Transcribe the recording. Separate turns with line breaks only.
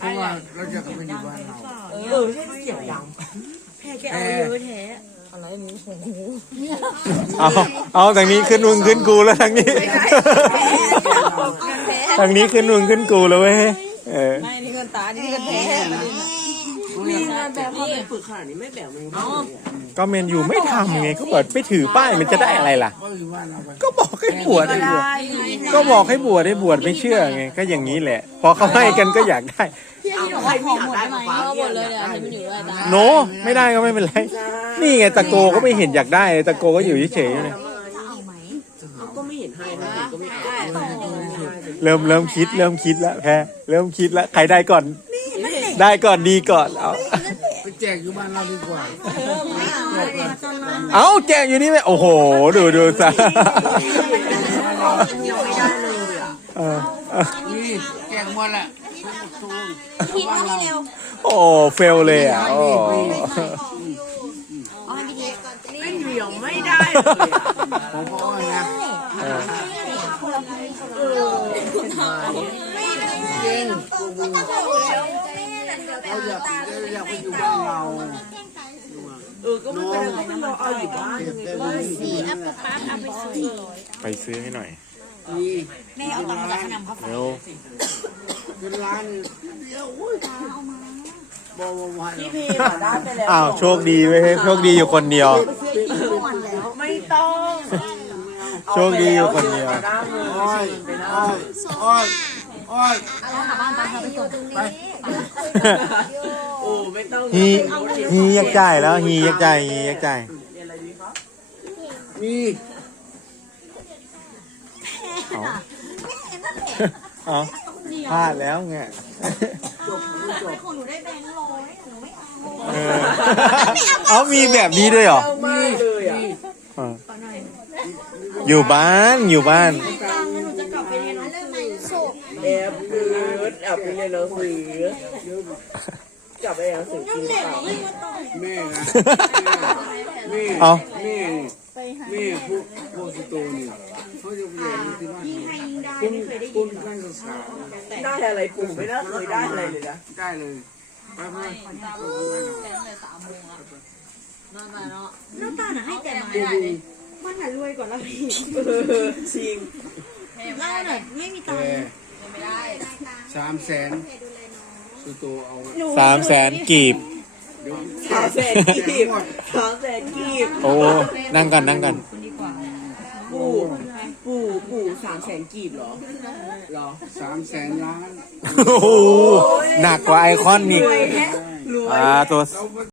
เพราะว่าเราจะไปอยู่บ้านเรา
ใช่เสียงดังแพ้แกเอาเยอะแท้อะไรนี้โอ้โห
เอาทางนี้ขึ้นมึงขึ้นกูแล้วทางนี้ทางนี้ขึ้นมึงขึ้นกูแล้วเว้ย
ไม่นี่เงินตานี่เงินแท้มีงานแบบเขาฝึกขนาดนี้ไม่แบบมึง
ก็เมนอยู่ไม่ทำไงก็เปิดไปถือป้ายมันจะได้อะไรล่ะก็บอกให้บวชก็บอกให้บวชไม่เชื่อไงก็อย่างนี้แหละพอเขาให้กันก็อยากได้
ใครไม่อยากได้ไหมหมดเลยเนี่ยให้มันอยู่ด้วย
โนไม่ได้ก็ไม่เป็นไรนี่ไงตะโกก็ไม่เห็นอยากได้ตะโกก็อยู่เฉยๆเลย
ก็ไม่เห็นให้นะก็ไม่ได้
เริ่มคิดแล้วแพ้เริ่มคิดแล้วใครได้ก่อนดีก่อน
ไปแจกอยู่บ้านเราดีกว่า
เอาแจกอยู่นี่ไหมโอ้โหดูซะ
นี่แจกหมดแหละ
คิดมาให้เร็ว
โอ้เฟลเลยอ่ะโอ้
ไม่เหนียวไม่ได้เลย
ของพ่อไงจริงเราอยากไปอยู่บ้านเรา
ก็ไม่เป็นไรก็รอเอาอยู่บ้าน
ไปซื้อให้หน่อย
แม่เอาตังค์มาจากขนมเขาฝาก
เป็นร้านเดียว
พี่พีได้ไปแล้ว
อ้าวโชคดีเว้ยโชคดีอยู่คนเดียว
ไม่ต้อง
โชคดีอยู่คนเดียว
อ้อย
โอ้ไม่ต้อง
ฮียักจ่ายแล้วฮียักจ่าย
มี
เอาพลาดแล้วไง
ของหนูได้แบงค์ร้อยหนูไม่เอา
เอามีแบบนี้ด้วยเหรอ
ไม่เลยอ่ะ
อยู่บ้าน
ตังค์หนูจะกลับไปเรียนหนังสือ
แอบไปเรียนหนังสือกลับไปเรียนหนังสือกินข้าว
แม่นะแม่พวกสตูนี่เขาจะเรียนที่บ้านคุณได้ศึกษา
ได้อะไรปู่ไม่ได้เคยได้อะไรเลยนะ
ได้เลยไป
น้ำตาลให้แต่มามันน่ะรวยกว่าเราอีก
จริง
เราเนี่ยไม่มีตังค์
300,000สตูเอา
300,000 กีบ
300,000 กีบ
โอ้นั่งกัน
ปู่300,000 กีบเหรอ
300,000 ล้าน
โอ้หนักกว่าไอคอนอีกตัว